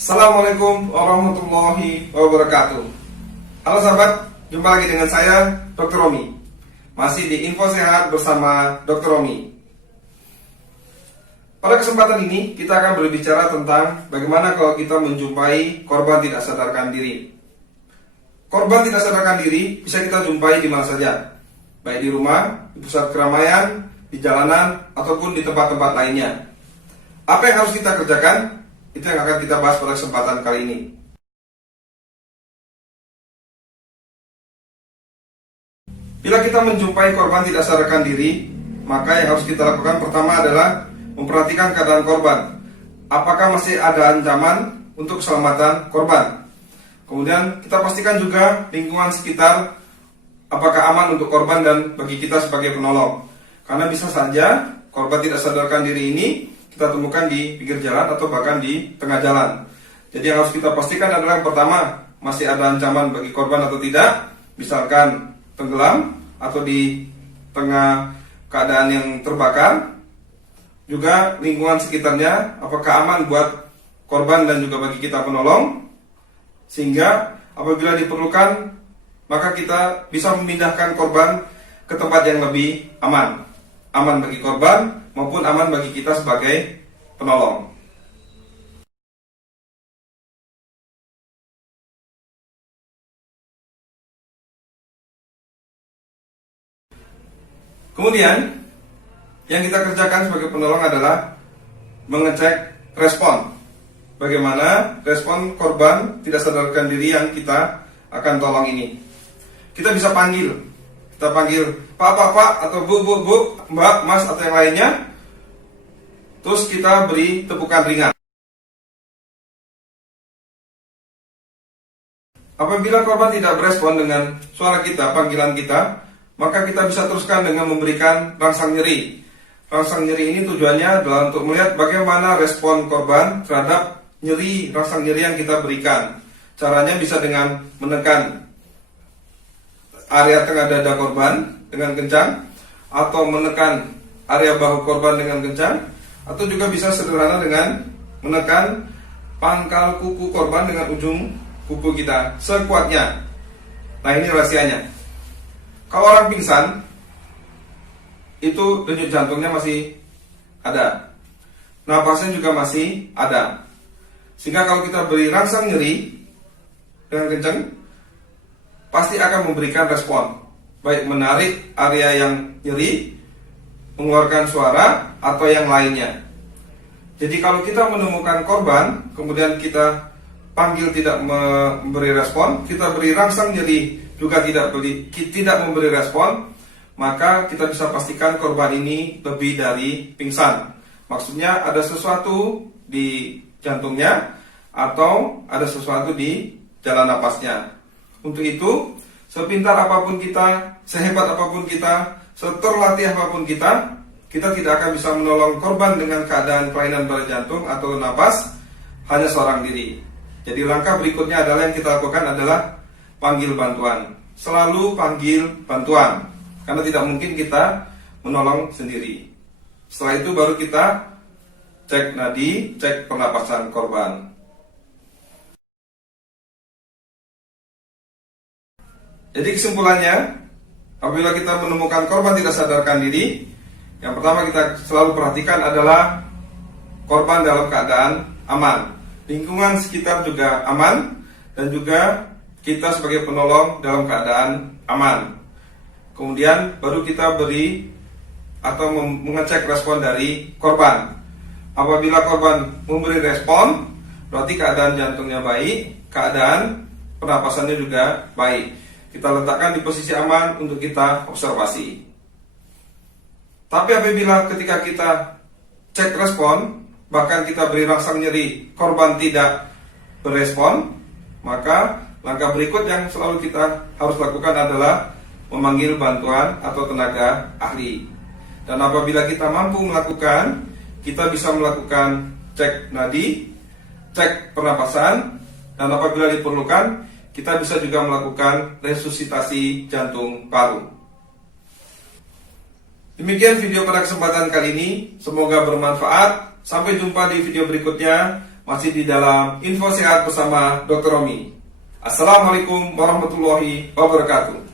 Assalamualaikum warahmatullahi wabarakatuh. Halo sahabat, jumpa lagi dengan saya Dr. Romi. Masih di Info Sehat bersama Dr. Romi. Pada kesempatan ini kita akan berbicara tentang bagaimana kalau kita menjumpai korban tidak sadarkan diri. Korban tidak sadarkan diri bisa kita jumpai di mana saja, baik di rumah, di pusat keramaian, di jalanan, ataupun di tempat-tempat lainnya. Apa yang harus kita kerjakan? Itu yang akan kita bahas pada kesempatan kali ini. Bila kita menjumpai korban tidak sadarkan diri, maka yang harus kita lakukan pertama adalah memperhatikan keadaan korban. Apakah masih ada ancaman untuk keselamatan korban? Kemudian kita pastikan juga lingkungan sekitar apakah aman untuk korban dan bagi kita sebagai penolong. Karena bisa saja korban tidak sadarkan diri ini kita temukan di pinggir jalan atau bahkan di tengah jalan. Jadi yang harus kita pastikan adalah yang pertama, masih ada ancaman bagi korban atau tidak. Misalkan tenggelam atau di tengah keadaan yang terbakar. Juga lingkungan sekitarnya apakah aman buat korban dan juga bagi kita penolong. Sehingga apabila diperlukan, maka kita bisa memindahkan korban ke tempat yang lebih aman. Aman bagi korban maupun aman bagi kita sebagai penolong. Kemudian yang kita kerjakan sebagai penolong adalah mengecek respon. Bagaimana respon korban tidak sadarkan diri yang kita akan tolong ini. Kita bisa panggil. Kita panggil Pak, atau Bu, Mbak, Mas, atau yang lainnya. Terus kita beri tepukan ringan. Apabila korban tidak berespon dengan suara kita, panggilan kita, maka kita bisa teruskan dengan memberikan rangsang nyeri. Rangsang nyeri ini tujuannya adalah untuk melihat bagaimana respon korban terhadap nyeri, rangsang nyeri yang kita berikan. Caranya bisa dengan menekan area tengah dada korban dengan kencang, atau menekan area bahu korban dengan kencang, atau juga bisa sederhana dengan menekan pangkal kuku korban dengan ujung kuku kita sekuatnya. Nah, ini rahasianya. Kalau orang pingsan, itu denyut jantungnya masih ada, napasnya juga masih ada. Sehingga kalau kita beri rangsang nyeri dengan kencang, pasti akan memberikan respon, baik menarik area yang nyeri, mengeluarkan suara, atau yang lainnya. Jadi kalau kita menemukan korban, kemudian kita panggil tidak memberi respon, kita beri rangsang nyeri juga tidak memberi respon, maka kita bisa pastikan korban ini lebih dari pingsan. Maksudnya ada sesuatu di jantungnya atau ada sesuatu di jalan napasnya. Untuk itu, sepintar apapun kita, sehebat apapun kita, seterlatih apapun kita tidak akan bisa menolong korban dengan keadaan kelainan pada jantung atau napas hanya seorang diri. Jadi langkah berikutnya adalah yang kita lakukan adalah panggil bantuan. Selalu panggil bantuan, karena tidak mungkin kita menolong sendiri. Setelah itu baru kita cek nadi, cek pernapasan korban. Jadi kesimpulannya, apabila kita menemukan korban tidak sadarkan diri, yang pertama kita selalu perhatikan adalah korban dalam keadaan aman, lingkungan sekitar juga aman, dan juga kita sebagai penolong dalam keadaan aman. Kemudian baru kita beri atau mengecek respon dari korban. Apabila korban memberi respon, berarti keadaan jantungnya baik, keadaan pernapasannya juga baik. Kita letakkan di posisi aman untuk kita observasi. Tapi apabila ketika kita cek respon, bahkan kita beri rangsang nyeri, korban tidak berespon, maka langkah berikut yang selalu kita harus lakukan adalah memanggil bantuan atau tenaga ahli. Dan apabila kita mampu melakukan, kita bisa melakukan cek nadi, cek pernapasan, dan apabila diperlukan, kita bisa juga melakukan resusitasi jantung paru. Demikian video pada kesempatan kali ini. Semoga bermanfaat. Sampai jumpa di video berikutnya. masih di dalam Info Sehat bersama Dr. Romi. Assalamualaikum warahmatullahi wabarakatuh.